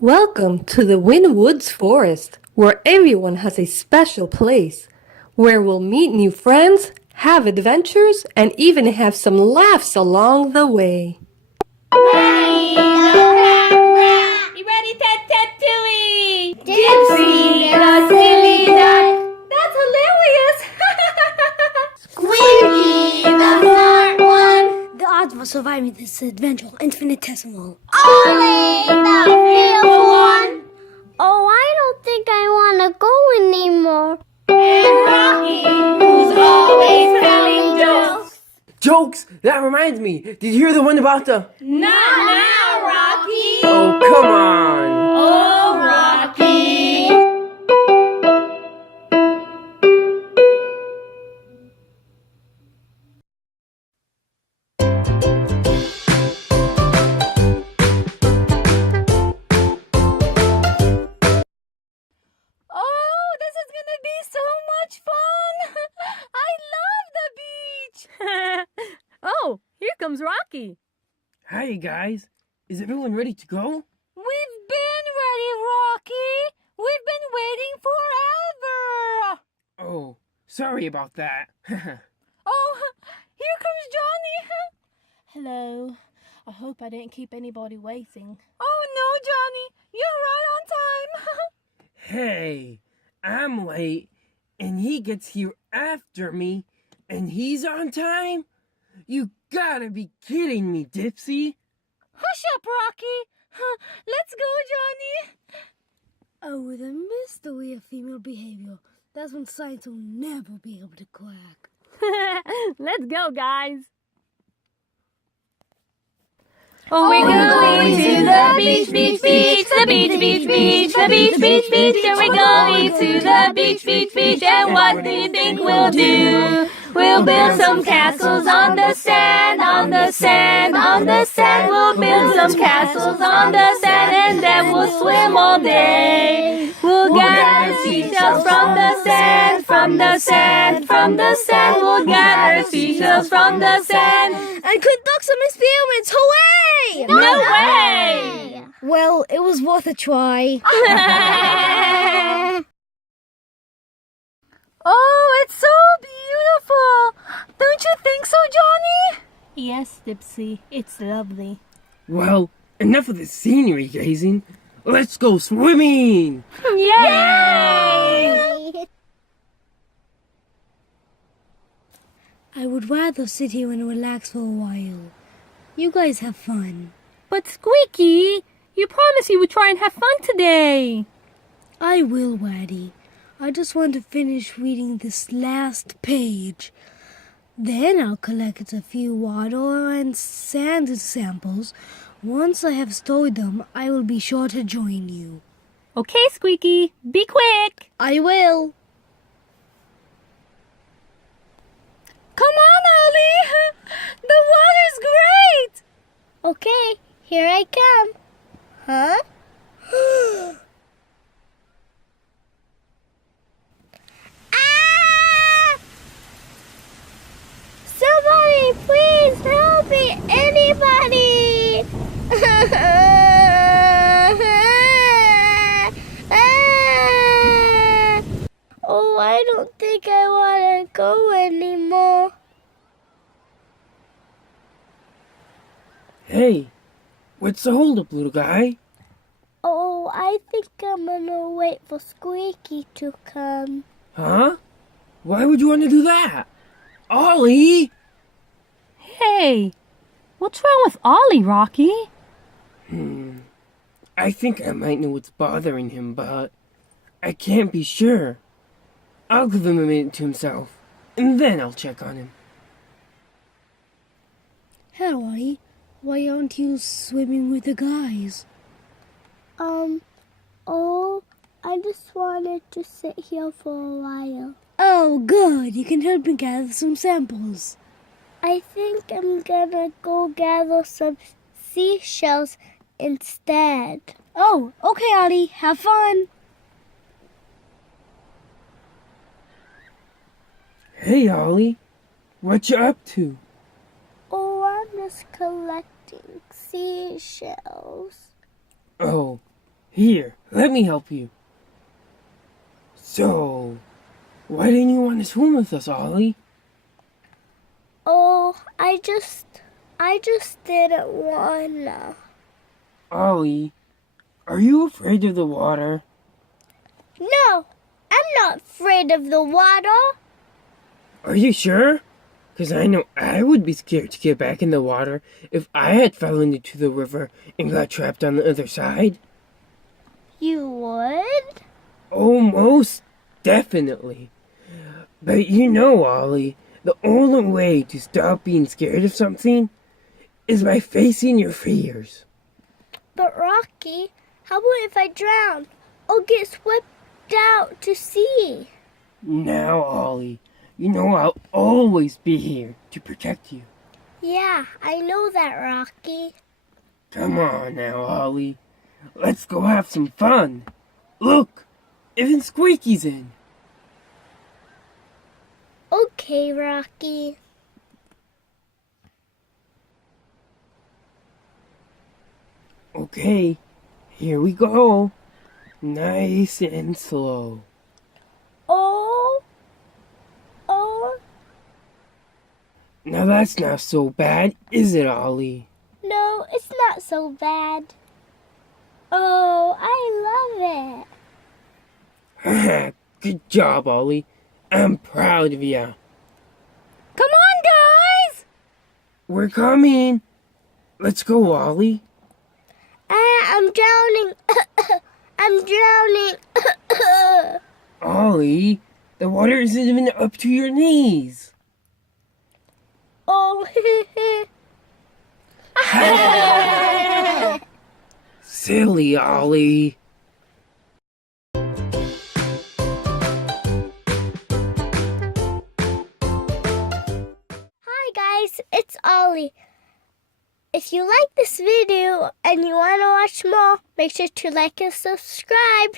Welcome to the Windwood's forest, where everyone has a special place, where we'll meet new friends, have adventures, and even have some laughs along the way. Ratty the Packrat! You ready, Tat-Tat-Tooey? Dipsy the silly duck! That's hilarious! Squeeky the smart one! The odds of surviving this adventure are infinitesimal. Ollie the fearful one! Oh, I don't think I want to go anymore. And Rocky, who's always telling jokes. Jokes! That reminds me. Did you hear the one about the... Not now, Rocky! Oh, come on! Oh, Rocky! Oh, this is gonna be so much fun! I love the beach! Oh, here comes Rocky. Hi, guys. Is everyone ready to go? We've been ready, Rocky! We've been waiting forever! Oh, sorry about that. Oh, here comes Johnny! Hello. I hope I didn't keep anybody waiting. Oh no, Johnny! You're right on time! Hey, I'm late, and he gets here after me, and he's on time? You gotta be kidding me, Dipsy. Hush up, Rocky! Let's go, Johnny! Oh, the mystery of female behavior. That's when science will never be able to crack. Let's go, guys! Oh, we're going to the beach, beach, beach, the beach, beach, beach, the beach, beach, beach, and we're going to the beach, beach, beach, and what do you think we'll do? We'll build some castles on the sand, on the sand, on the sand. We'll build some castles on the sand, and then we'll swim all day. We'll gather seashells from the sand, from the sand, from the sand. We'll gather seashells from the sand. And conduct some experiments! Hooray! No way! Well, it was worth a try. Oh, it's so beautiful! Don't you think so, Johnny? Yes, Dipsy, it's lovely. Well, enough of the scenery gazing. Let's go swimming! Yay! I would rather sit here and relax for a while. You guys have fun. But Squeeky, you promised you would try and have fun today. I will, Ratty. I just want to finish reading this last page. Then I'll collect a few water and sand samples. Once I have stored them, I will be sure to join you. Okay, Squeeky, be quick. I will. Come on, Ollie. The water's great. Okay, here I come. Huh? Ah! Somebody, please help me! Anybody! Oh, I don't think I want to go anymore. Hey, what's the holdup, little guy? Oh, I think I'm gonna wait for Squeaky to come. Huh? Why would you want to do that? Ollie! Hey, what's wrong with Ollie, Rocky? I think I might know what's bothering him, but I can't be sure. I'll give him a minute to himself, and then I'll check on him. Hey, Ollie. Why aren't you swimming with the guys? Oh, I just wanted to sit here for a while. Oh, good. You can help me gather some samples. I think I'm gonna go gather some seashells instead. Oh, okay, Ollie. Have fun. Hey, Ollie. What you up to? Oh, I'm just collecting seashells. Oh, Here, let me help you. So, why didn't you want to swim with us, Ollie? Oh, I just didn't wanna. Ollie, are you afraid of the water? No, I'm not afraid of the water. Are you sure? Because I know I would be scared to get back in the water if I had fallen into the river and got trapped on the other side. You would? Oh, most definitely. But you know, Ollie, the only way to stop being scared of something is by facing your fears. But Rocky, how about if I drown or get swept out to sea? Now, Ollie, you know I'll always be here to protect you. Yeah, I know that, Rocky. Come on now, Ollie. Let's go have some fun. Look, even Squeaky's in. Okay, Rocky. Okay, here we go. Nice and slow. Oh. Now that's not so bad, is it, Ollie? No, it's not so bad. Oh, I love it. Good job, Ollie. I'm proud of ya. Come on, guys! We're coming. Let's go, Ollie. I'm drowning. I'm drowning. Ollie, the water isn't even up to your knees. Oh. Silly Ollie. Hi guys, it's Ollie. If you like this video and you want to watch more, make sure to like and subscribe.